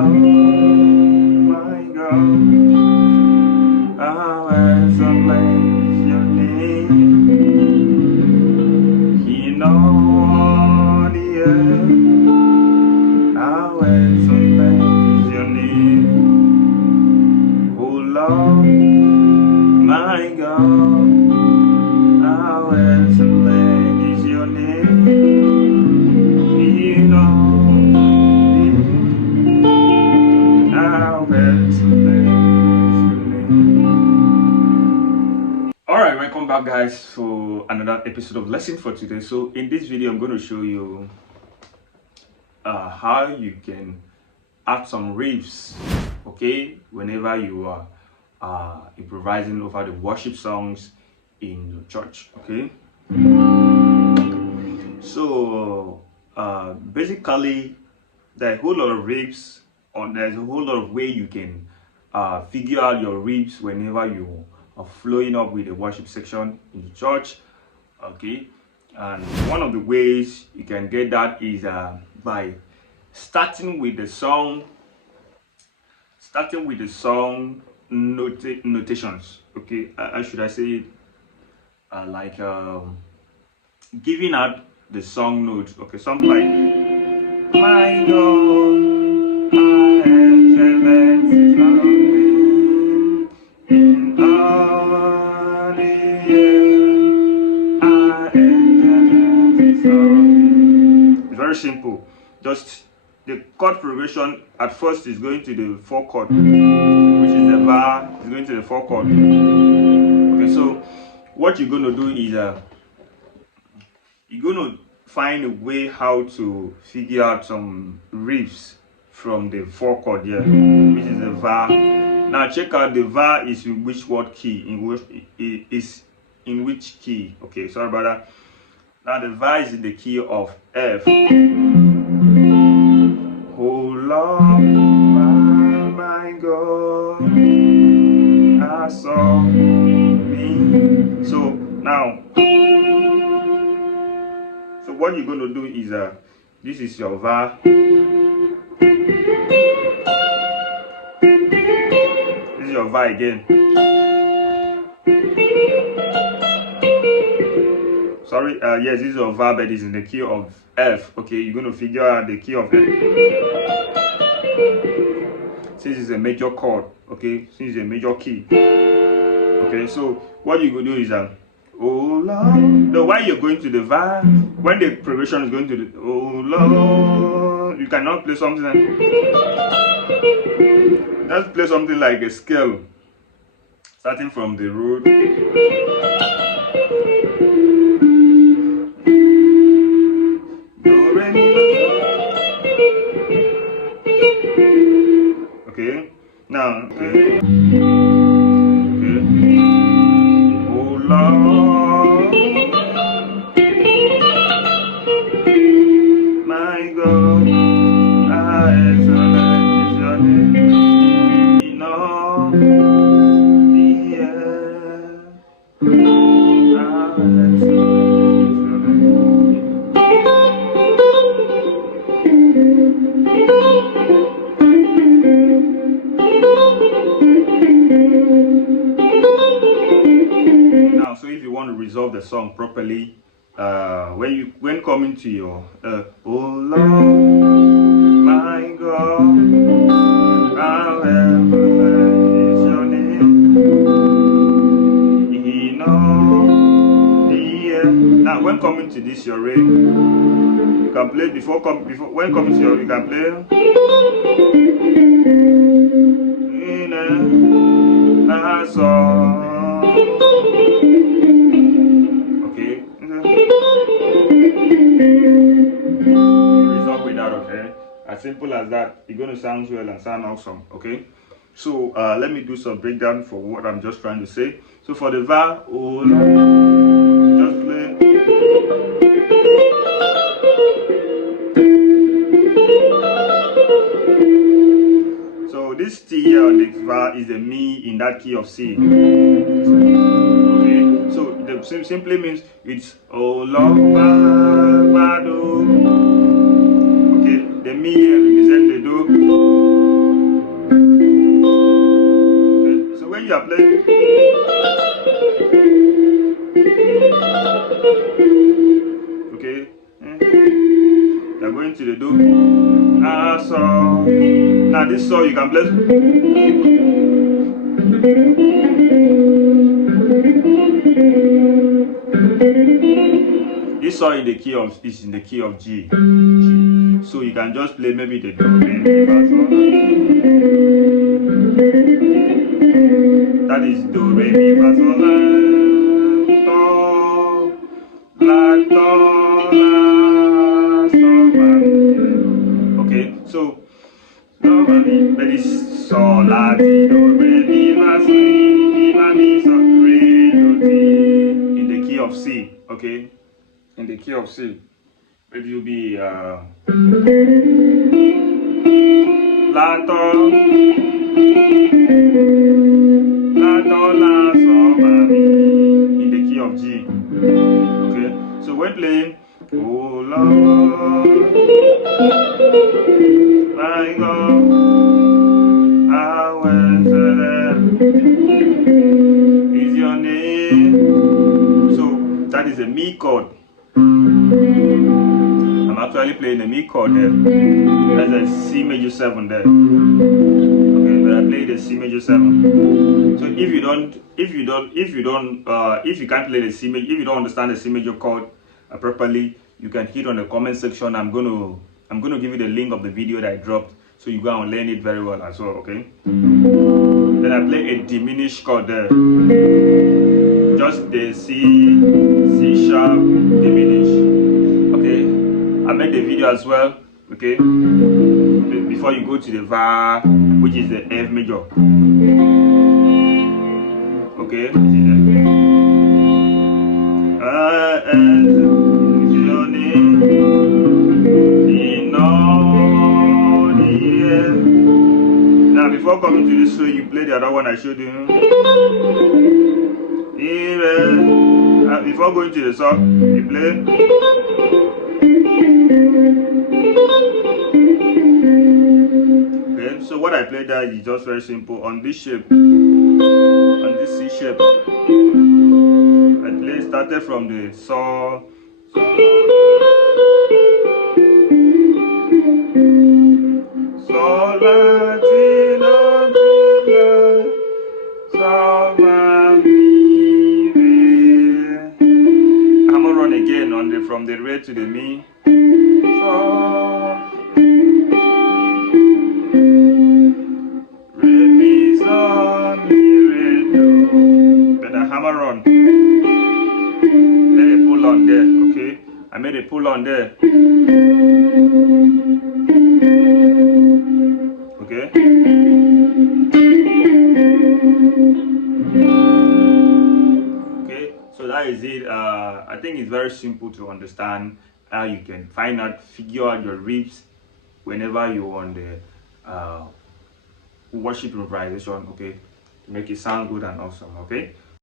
Lord, my God, how excellent is your name in all the earth. How excellent is your name, O Lord, my God. How excellent is your name in all the earth. How excellent is your name. Alright, welcome back guys for another episode of lesson for today. So in this video I'm going to show you how you can add some riffs, okay, whenever you are improvising over the worship songs in your church, okay. So basically there's a whole lot of riffs, or there's a whole lot of way you can figure out your riffs whenever you are flowing up with the worship section in the church, okay. And one of the ways you can get that is by starting with the song notations, okay. Should I say it like giving out the song notes, okay, something like my God, how excellent is thy name in all the earth, how excellent is thy name. It's very simple. Just the chord progression at first is going to the 4 chord, which is the VAR, is going to the 4 chord. Okay, so what you're going to do is you're going to find a way how to figure out some riffs from the 4 chord here, which is the VAR. Now check out the VAR is in which word key, in which key. Okay, sorry about that. Now the VAR is in the key of F. Oh Lord, my God, I saw me. So now, so what you're going to do is this is your VAR. This is your VAR again. Sorry, yes, this is your VAR, but it's in the key of F. Okay, you're going to figure out the key of F. Since it's a major chord, okay, since it's a major key. Okay, so what you will do is oh Lord. The while you're going to the VAR, when the progression is going to the oh Lord, you cannot play something like, let's play something like a scale, starting from the root. Do, re, mi, okay, now, okay. Oh Lord, my God, how excellent is your name in all the earth. How excellent is your name. Now, so if you want to resolve the song properly, when coming to your oh Lord, my God, how excellent is your name in all the earth. Now, when coming to this your re, you can play when coming to your, you can play in a song. Okay. Resolve with that, okay? As simple as that. It's going to sound well and sound awesome, okay? So let me do some breakdown for what I'm just trying to say. So for the VAR, oh Lord, just play. So this T here on the VAR is the mi in that key of C. Okay, so the simply means it's oh Lord, okay, the mi here represents the do. you are playing, okay, you are going to the do, so now this saw you can play. This saw in the key of is in the key of G. So you can just play maybe the do, re, mi, fa, sol, that is do, re, mi, fa, sol, la, do, la, sol, la, mi. Okay, so do, la, mi, but it's sol, la, ti, do, re, mi, fa, sol, mi, fa, mi, sol, re, do, ti, in the key of C. Okay, in the key of C. It will be la, do, la, sol, la, mi, in the key of G. Okay, so when playing, oh Lord, my God, how excellent is your name. So that is a Mi chord. I'm actually playing a Mi chord there. That's a C major 7 there. Okay, but I played the C major 7. So if you can't play the C major, if you don't understand the C major chord properly, you can hit on the comment section. I'm gonna give you the link of the video that I dropped, so you go and learn it very well as well. Okay. Then I play a diminished chord there, just the C sharp diminished. Okay, I made the video as well. Okay, before you go to the Va, which is the F major. Okay, this is your name in all the air. Now, before coming to this show, you play the other one I showed you. Before going to the song, you play. Okay, so what I played there is just very simple. On this shape, on this C shape, I started from the Sol, Sol, La, Ti, La, Sol, La, Mi, Re. I'm gonna run again on the from the Re to the Mi. Sol, Re, Mi, Sol, Mi, Re, Do. Then I hammer on. Then a pull on there. Okay, I made a pull on there. Okay. Okay, so that is it. I think it's very simple to understand how you can figure out your riffs whenever you want the worship improvisation. Okay, to make it sound good and awesome. Okay.